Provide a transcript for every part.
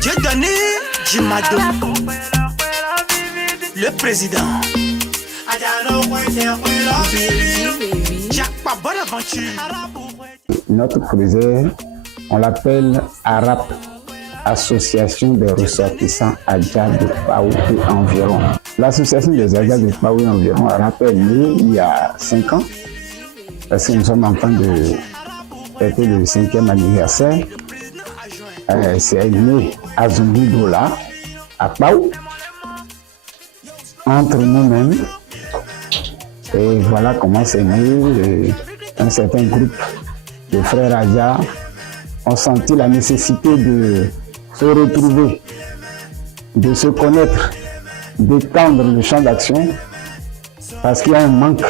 Dieudonné Jimado, le président. Notre projet, on l'appelle ARAP, Association des ressortissants Adja de Pao et environ. L'association des Adja de Pao et environ, ARAP, est née il y a 5 ans, parce que nous sommes en train de fêter le 5e anniversaire. C'est né à Zumbi-Dola, à Pao, entre nous-mêmes. Et voilà comment c'est né. Un certain groupe de frères Adja ont senti la nécessité de se retrouver, de se connaître, d'étendre le champ d'action, parce qu'il y a un manque.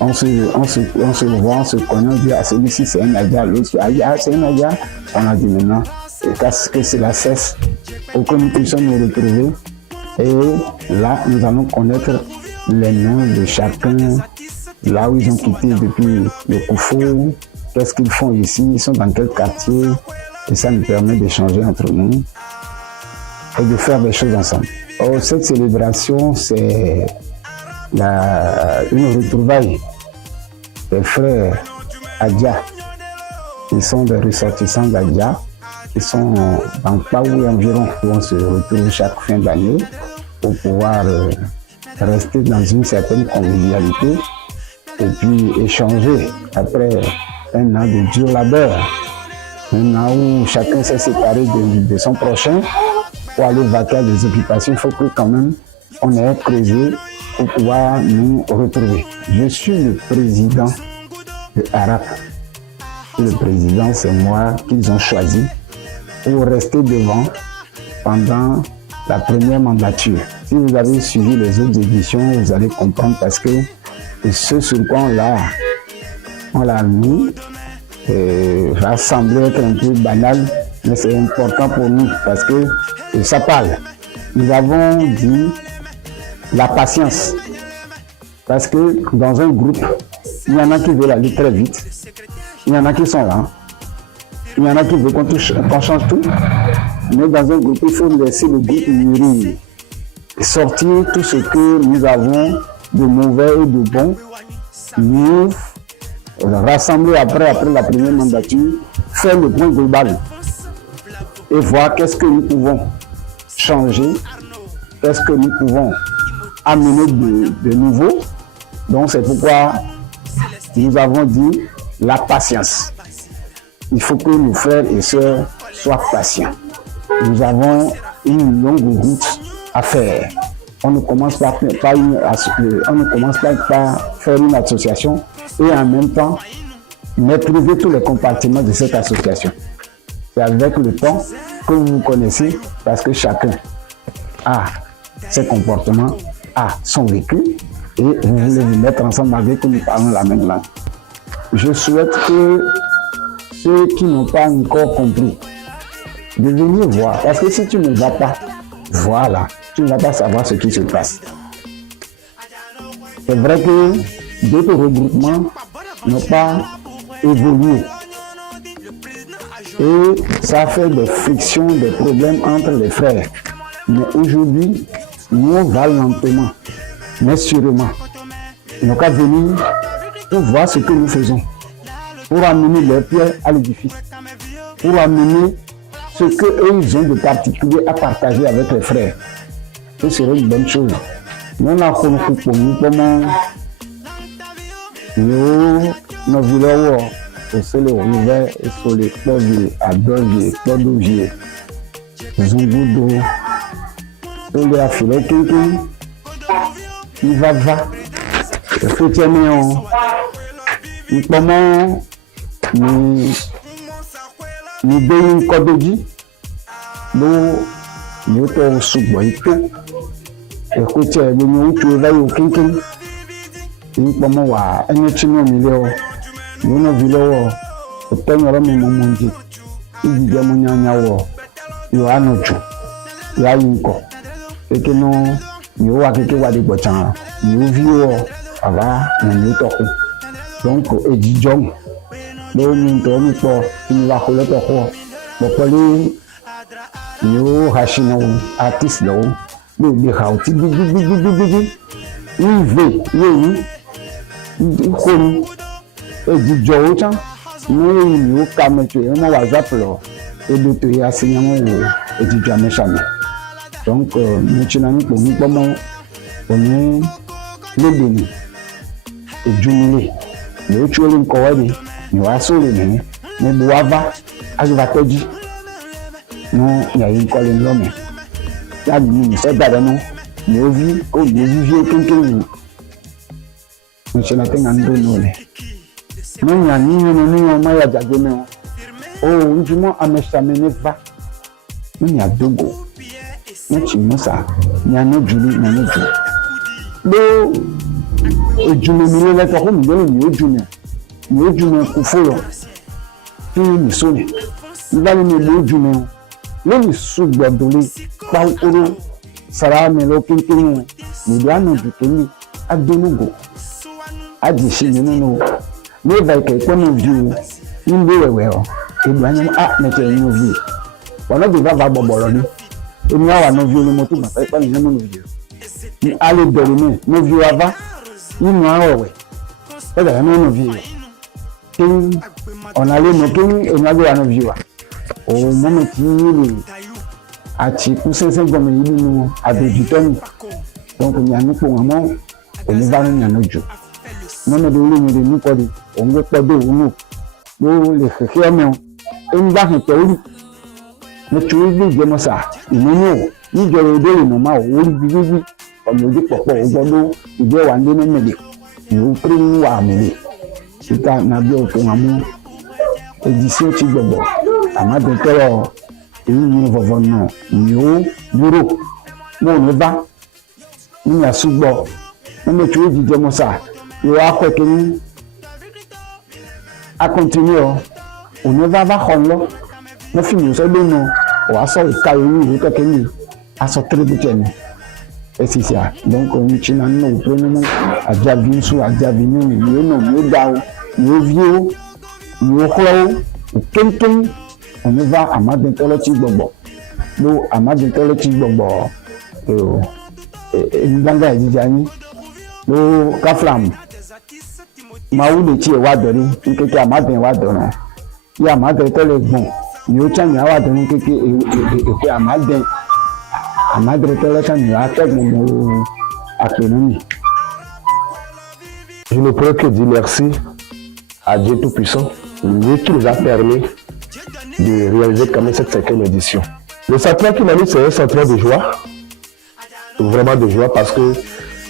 On se voit, on se connaît, on dit ah, celui-ci c'est un Adja, l'autre c'est un Adja. On a dit maintenant, que cela cesse, pour que nous puissions nous retrouver. Et là, nous allons connaître les noms de chacun, là où ils ont quitté depuis le Koufou, qu'est-ce qu'ils font ici, ils sont dans quel quartier, et ça nous permet d'échanger entre nous et de faire des choses ensemble. Oh, cette célébration, c'est une retrouvaille des frères Adja, qui sont des ressortissants d'Adja, qui sont dans Pao et environ, où on se retrouve chaque fin d'année pour pouvoir rester dans une certaine convivialité et puis échanger après un an de dur labeur, un an où chacun s'est séparé de son prochain pour aller vaquer à des occupations. Il faut que quand même on ait creusé pour pouvoir nous retrouver. Je suis le président de ARAP. Le président, c'est moi qu'ils ont choisi pour rester devant pendant la première mandature. Si vous avez suivi les autres éditions, vous allez comprendre parce que ce sur quoi on l'a mis va sembler être un peu banal, mais c'est important pour nous parce que ça parle. Nous avons dit la patience. Parce que dans un groupe, il y en a qui veulent aller très vite, il y en a qui sont là, il y en a qui veulent qu'on change tout, mais dans un groupe, il faut laisser le groupe mûrir, sortir tout ce que nous avons de mauvais et de bon, nous rassembler après la première mandature, faire le point global et voir qu'est-ce que nous pouvons changer, qu'est-ce que nous pouvons amener de nouveau. Donc c'est pourquoi nous avons dit la patience. Il faut que nos frères et sœurs soient patients. Nous avons une longue route à faire. On ne commence pas par faire une association et en même temps maîtriser tous les compartiments de cette association. C'est avec le temps que vous connaissez parce que chacun a ses comportements, a son vécu et vous voulez vous mettre ensemble avec que nous parlons la même langue. Je souhaite que ceux qui n'ont pas encore compris de venir voir, parce que si tu ne vas pas voir là, tu ne vas pas savoir ce qui se passe. C'est vrai que d'autres regroupements n'ont pas évolué et ça fait des frictions, des problèmes entre les frères. Mais aujourd'hui, nous on va lentement, mais sûrement. Ils n'ont qu'à venir pour voir ce que nous faisons, pour amener les pierres à l'édifice, pour amener ce qu'eux ils ont de particulier à partager avec les frères. Ce serait une bonne chose. Nous on a connu pour nous comment nous voulons sur le rivière et sur les poviers, à Dovier, Podovier, Zungudo, sur les affilés, il va. Le soutien comment nous donnons code de vie, nous sommes sous-boyés. Écoutez, nous travaillons au Kinkin. Nous sommes à un autre niveau. Nous avons au Pénora Mimondi. Il y a mon yanawa. Il y a un autre. Il y a un co. Et que nous, nous avons quelque chose de bon. Nous vivons. Voilà, nous sommes donc, et disons, le minto mi po ni la kholo to ko bo poli yo hashino artist lo le bi haw ti bi ni ve yi ko ni e di jo chan ni yo ka me tu mo WhatsApp lo e do to ya sinya mo wo e di jo me shame donc mo china ni po mi po mo oni le ni e junile ni o chole nko wa ni wa so le ni bu wa va ajuba toji no ya yin ko le lo me ya ni se da no ni o vi o ni vi kenken ni china te ngando no le no ya ni ma ya jage me o njumo amesha me ne va ni ya dogo ni chimusa ni anu juli na no juli lo ejumi mi le to ko mi le ni ojumi ku folo ti mi so ni ba ni le ojumi lo ni su gbodo le pa oro sara mi lo kinkin ni bi anu ju to ni adonugo aji si ni no le ba ke ko no view ni le wewe o e bi anya me te ni view wona bi ba gbogbo ni emi awa no view ni mo tu ba pa ni mo no view ni ale bere ni no view ava inu awewe e da no view tin ona le no kin enagbe no view o moment ni ati ku sense gomo yi nu abejuto ni donc ni anu po mo oni va ni anu jo no me do le ni ni ko di o nge pe do unu lo le keke me o ngba he to ri mo tu ri je mo sa ni jo de ni no ma o ri bi ọmọ ojú pọ̀pọ̀ ọgbọ́dún ìjọ wà ní mẹ́lẹ̀ ìwú pírí wà mẹ́lẹ̀ síta nàbí òfin àmú èjì sí ti gbọ̀gbọ̀ àmàdùnkẹ́rọ̀ èyí ní vọ̀vọ̀ náà ìyó dúró wọn ò ní bá ní àsúgbọ̀ wọn lè tún èjì jẹ mọ́sà ìwọ akọ̀kẹ́ ní akọ̀ntínú ọ òní bá kọ̀ lọ wọ́n fi ìwòsàn lónà wàá sọ ìka ìwé ìwé kẹ́kẹ́ ní aṣọ tẹ́lẹ̀bùtẹ̀ ni. Et c'est ça. Donc, on tient un prenons à Diabin sous à Diabin, nous dao, nous vieux, nous croyons, quelqu'un, on va à Madinteloti Bobo. Nous, à Madinteloti Bobo, et Ndanga Dijani, nous, Kaflam, Maou de Tia Wadori, qui a Madin Wadona. Il y a Madinteloti bon, nous tient à Wadoni qui a Madin. A madre teleka ni atteindre autonomie. Je ne peux que dire merci à Dieu Tout-Puissant, lui qui nous a permis de réaliser quand même cette 5e édition. Le sentiment qui m'a mis, c'est un sentiment de joie, vraiment de joie, parce que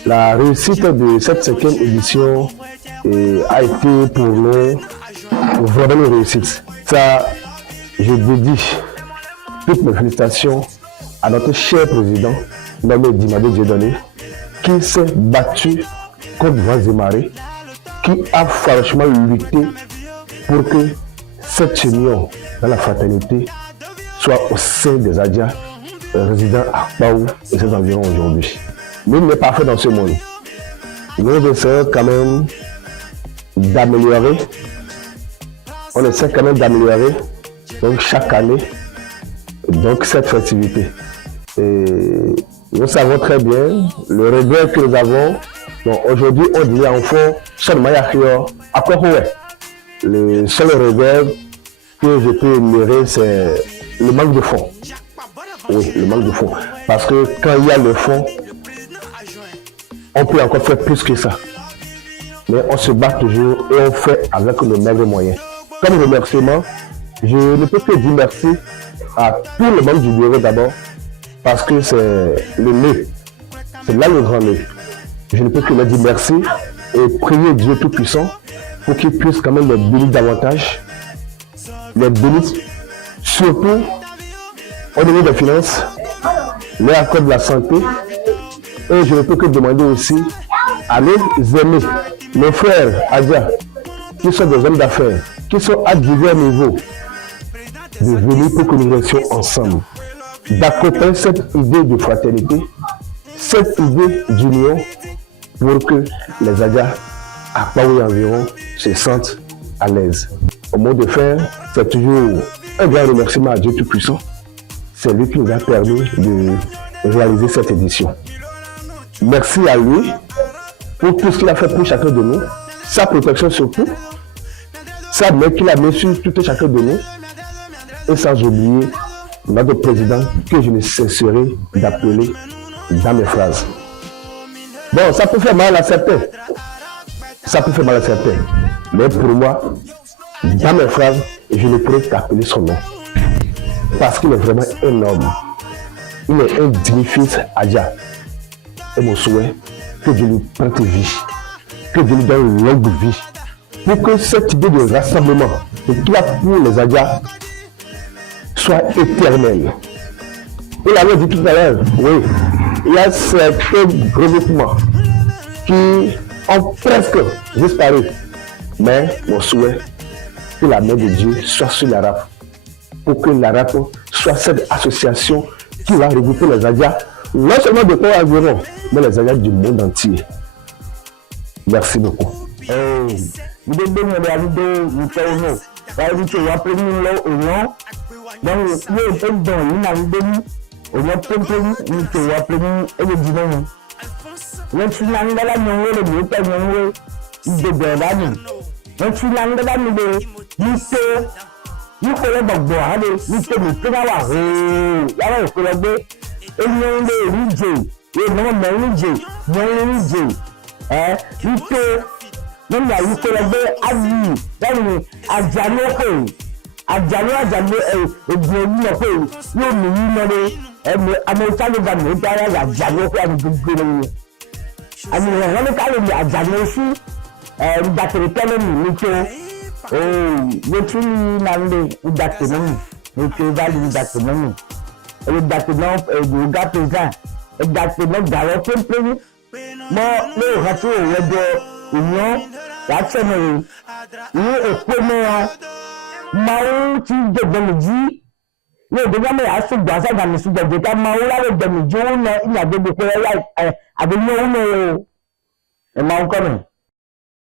la réussite de cette 5e édition a été pour nous vraiment une réussite. Ça, je dédie toutes mes félicitations à notre cher président, nommé Dimade Dieudonné, qui s'est battu contre vents et marées, qui a franchement lutté pour que cette union dans la fraternité soit au sein des Adja résidant à Baou et ses environs aujourd'hui. Nul n'est parfait dans ce monde. Nous essayons quand même d'améliorer. On essaie quand même d'améliorer donc chaque année donc cette festivité. Et nous savons très bien le regret que nous avons. Donc aujourd'hui, on dit en fond, seulement le seul regret que je peux énumérer, c'est le manque de fonds. Oui, le manque de fonds. Parce que quand il y a le fonds, on peut encore faire plus que ça. Mais on se bat toujours et on fait avec nos maigres moyens. Comme remerciement, je ne peux que dire merci à tous les membres du bureau d'abord. Parce que c'est le nez, c'est là le grand nez. Je ne peux que leur dire merci et prier Dieu Tout-Puissant pour qu'il puisse quand même les bénir davantage, les bénir surtout au niveau des finances, les accords de la santé. Et je ne peux que demander aussi à mes amis, nos frères Adja, qui sont des hommes d'affaires, qui sont à divers niveaux, de venir pour que nous restions ensemble. D'accompagner cette idée de fraternité, cette idée d'union pour que les Adja à Baou et environ se sentent à l'aise. au mot de fin, c'est toujours un grand remerciement à Dieu Tout-Puissant. C'est lui qui nous a permis de réaliser cette édition. Merci à lui pour tout ce qu'il a fait pour chacun de nous, sa protection surtout, sa main qu'il a mis sur tout et chacun de nous, et sans oublier notre président que je ne cesserai d'appeler dans mes phrases. Bon, ça peut faire mal à certains. Ça peut faire mal à certains. Mais pour moi, dans mes phrases, je ne pourrais qu'appeler son nom. Parce qu'il est vraiment un homme. Il est un digne fils Adja. Et mon souhait, que Dieu lui prête vie. Que Dieu lui donne une longue vie. Pour que cette idée de rassemblement qu'il a pour les Adja soit éternelle. Il avait dit tout à l'heure, oui, il y a certains regroupements qui ont presque disparu. Mais mon souhait, que la main de Dieu soit sur la RAP. Pour que la RAP soit cette association qui va regrouper les Adja, non seulement de Port environ, mais les Adja du monde entier. Merci beaucoup. Emma coming.